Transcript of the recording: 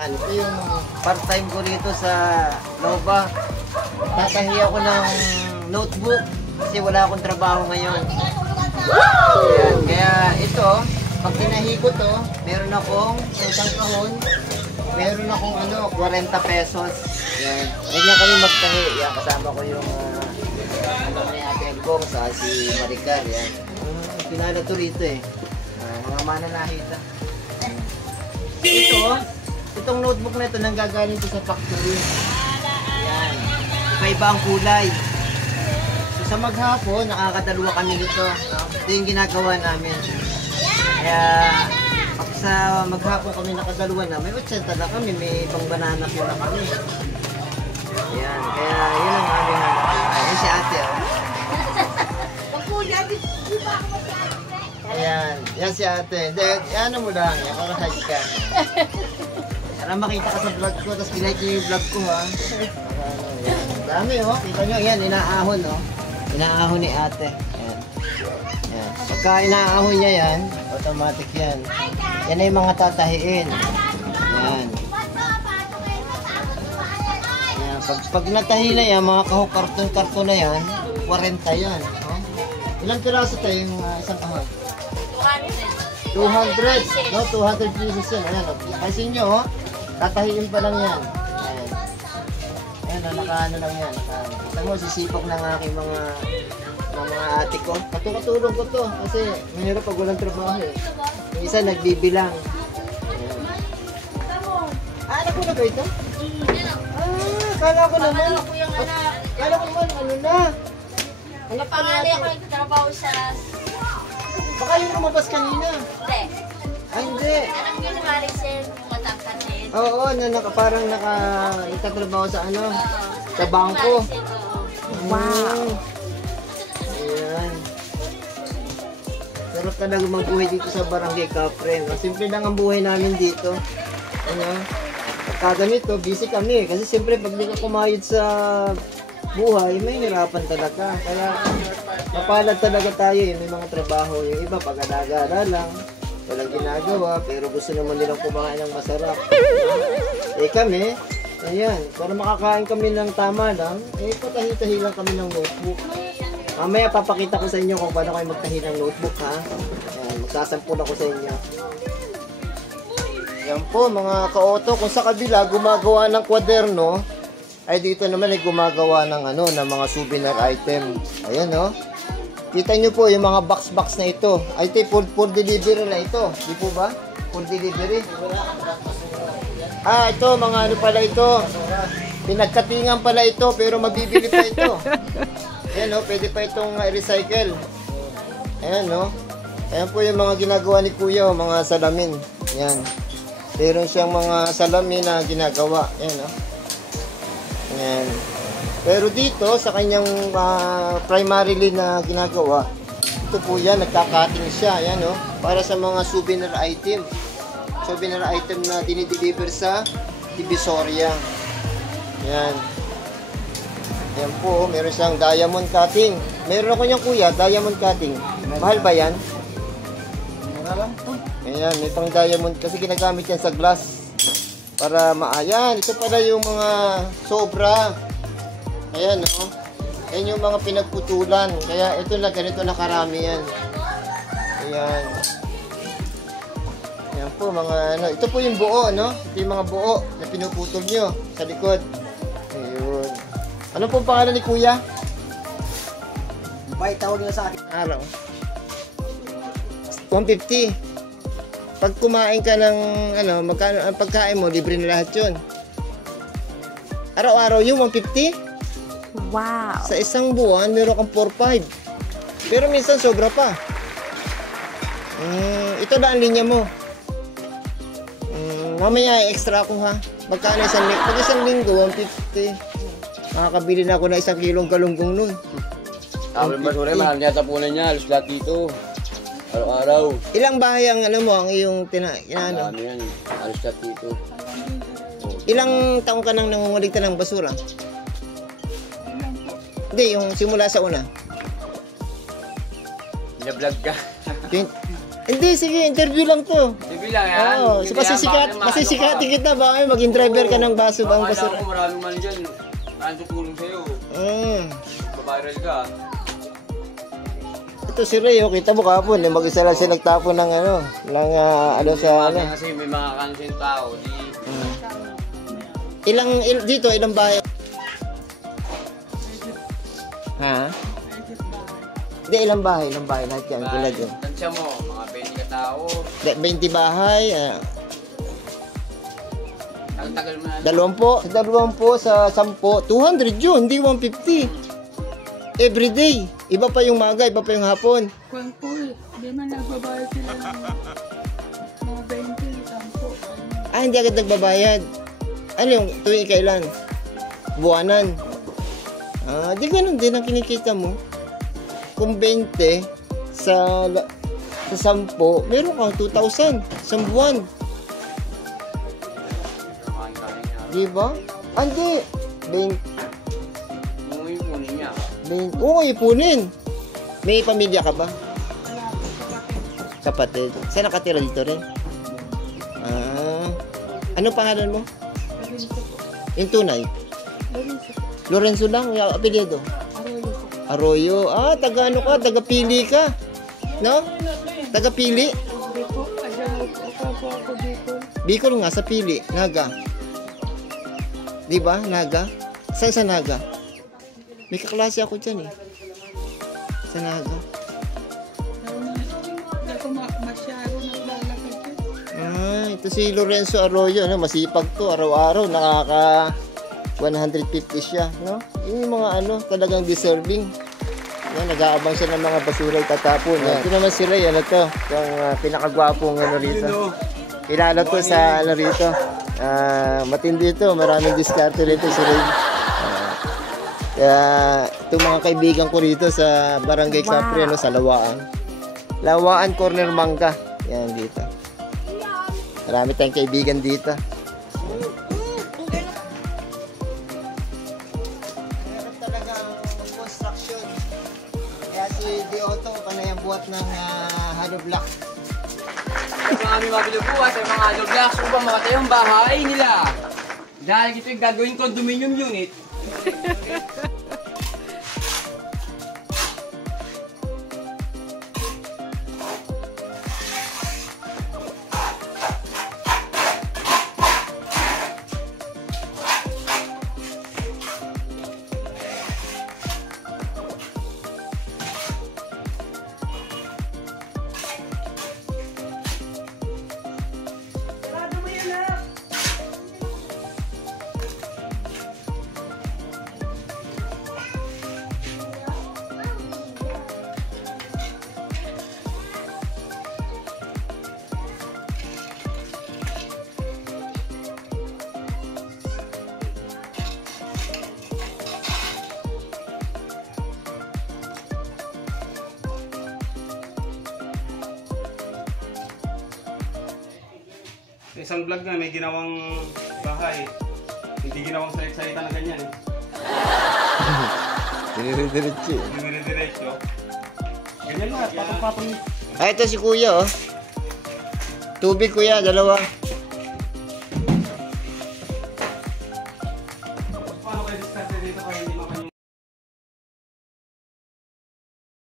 Ito yung part-time ko rito sa Nova. Tatahi ako ng notebook kasi wala akong trabaho ngayon. Ayan, kaya ito, pag tinahi ko to, meron akong isang kahon, meron akong 40 pesos. Ayan, ganyan kami magtahi. Ayan, kasama ko yung ni Ate Elbong sa si Maricar. Ayan, pinala to rito eh. Mga mananahita. Itong notebook na ito nanggagaling ito sa factory. Ayan. Iba-iba ang kulay. So, sa maghapon, nakakadalawa kami nito. Ito yung ginagawa namin. Kaya, pag sa maghapon kami nakadalawa na, may 80 na kami, may pang banana po na kami. Ayan. Kaya, yun ang aming Ayan si ate, oh. Ayan. Yan si ate. Ano mo lang. Yan, para hide ka. Para makita ka sa vlog ko, tapos pinake niyo yung vlog ko, ha. Dami, oh. Kita nyo, yan, inaahon, oh. Inaahon ni ate. Ayan. Ayan. Pagka inaahon niya yan, automatic yan. Yan ay mga tatahiin. Ayan. Ayan. Pag natahi na yan, mga kahok-karton na yan, 40 yan. Oh. Ilang piraso tayo yung isang kahok? 200. No, 200 pieces yan. Ayan, kasi nyo, oh. Tatahiin pa lang yan. Ayan. Ayan, nakaano lang yan. Kita mo, sisipag ng aking mga ate ko. Katulong ko to. Kasi mahirap pag walang trabaho eh. Yung isa nagbibilang. Ayan. Anak ko na ba ito? Kala ko naman. Kala ko naman, ano na. Pangali ako nagtatrabaho sa... Baka yung lumabas kanina. Hindi. Ay, hindi. Alam niyo na Maricel, yung matangkatin. Oo, parang nagtatrabaho sa sa bangko. Wow. Ayan. Sarap talaga magbuhay dito sa Barangay Kapren. Simple lang ang buhay namin dito. Ano? Pagka ganito, busy kami. Kasi siyempre pag di ka kumayod sa buhay, may hirapan talaga. Kaya mapalad talaga tayo eh. May mga trabaho. Yung iba pag-alagala lang. Walang ginagawa, pero gusto naman nilang kumain ng masarap. Eh kami, ayan, para makakain kami ng tama lang, eh patahi-tahi lang kami ng notebook. Mamaya papakita ko sa inyo kung paano kayo magtahi ng notebook, ha? Ayan, magsasampul ako sa inyo. Ayan po, mga ka-auto, kung sa kabila gumagawa ng kwaderno, ay dito naman ay gumagawa ng ng mga souvenir item. Ayan, no? Kita nyo po yung mga box na ito. Ay, ito for delivery na ito. Di po ba? For delivery. Ito, mga ano pala ito. Pinagkatingan pala ito, pero mabibili pa ito. Ayan, no? Pwede pa itong recycle. Ayan, no? Ayan po yung mga ginagawa ni Kuya, mga salamin. Ayan. Meron siyang mga salamin na ginagawa. Ayan, no? Ayan. Pero dito, sa kanyang primarily na ginagawa, ito po yan, nagkakating siya, yan o, para sa mga souvenir item. Souvenir item na dinideliver sa Divisoria. Yan. Yan po, meron siyang diamond cutting. Meron ako niyang kuya, diamond cutting. Mahal ba yan? Mura lang po. Ayan, itong diamond, kasi ginagamit yan sa glass. Para maayan, ito pala yung mga sobra. Ayan, no? Ayan yung mga pinagputulan. Kaya ito na, ganito na karami yan. Ayan. Ayan po, mga ito po yung buo, no? Ito yung mga buo na pinuputol nyo sa likod. Ayun. Ano pong pangalan ni Kuya? Bay, tawag nyo sa akin. Araw. 150. Pag kumain ka ng, magkano ang pagkain mo, libre na lahat yun. Araw-araw yung 150? Wow. Sa isang buwan, meron kang 4-5. Pero minsan sobra pa. Ito na ang linya mo. Mamaya extra ako, ha. Magkano isang linggo? Pag isang linggo, 150. Makakabili na ako na 1 kilong galunggong nun. Tawag ba sure, mahal niya tapunan niya. Alos lahat dito. Araw-araw. Ilang bahay ang ang iyong Ano yan. Alos lahat dito. Ilang taong ka nang nangunguligtan ng basura? Hindi, yung simula sa una. Bina-vlog ka. Hindi, sige, interview lang to. Sige. bilang yan. Oo, so masisikatin kita ba? Maging driver ka ng baso ba ang Baka basura? ako maraming man dyan. Maraming tutulong sa'yo. Babiral ka. Ito si Ray, oh, kita mo kahapon, mag-isa lang siya nagtapon ng ano sa ano. Kasi may mga kansin tao. Dito, ilang bahay? Ha? Hindi, ilang bahay lahat yan, tulad yun. Tansya mo, mga 20 ka tao. 20 bahay, Tagal mo na. 20 sa 10, 200 yun, hindi 150. Everyday, iba pa yung maga, iba pa yung hapon. Kung po eh, hindi man nagbabayad sila ng mga 20, 10. Hindi agad nagbabayad. Ano yung tuwing kailan? Buwanan. Di ganun din ang kinikita mo. Kung 20 sa 10, meron kang 2,000 isang buwan. Di ba? Hindi. 20. Ipunin niya. Oo, ipunin. May pamilya ka ba? Kapatid. Saan nakatira dito rin? Anong pangalan mo? Yung tunay? Lorenzo lang, yung apelyido? Arroyo. Taga ano ka? Taga Pili ka? No? Taga Pili? Bicol nga, sa Pili. Naga. Di ba? Naga? Saan sa Naga? May kaklase ako dyan eh. Sa Naga. Hindi ako masyado naglalakad yun. Ito si Lorenzo Arroyo. Masipag to. Araw-araw. Nakaka 150 siya. No? Yung mga talagang deserving. Nag-aabang siya ng mga basura itatapon. Ito naman si Ray. Ano to? Yung pinakagwapong rito. Kilala to sa rito. Matindi ito. Maraming diskarte rito si Ray. Kaya itong mga kaibigan ko rito sa Barangay Capri, sa Lawaan. Lawaan Corner Mangga. Yan dito. Marami tayong kaibigan dito. Meron talagang construction. Kaya si Deoto, panay ang buhat ng hollow block. Marami mabilubuas ay mga blocks upang makatay ang bahay nila. Dahil ito yung gagawin condominium unit. Isang vlog nga, may ginawang bahay. Hindi ginawang salit-salita na ganyan. Dire-diretso. Dire-diretso. Ganyan lahat, patong-patong. Ito si Kuya, oh. Tubig, Kuya, 2.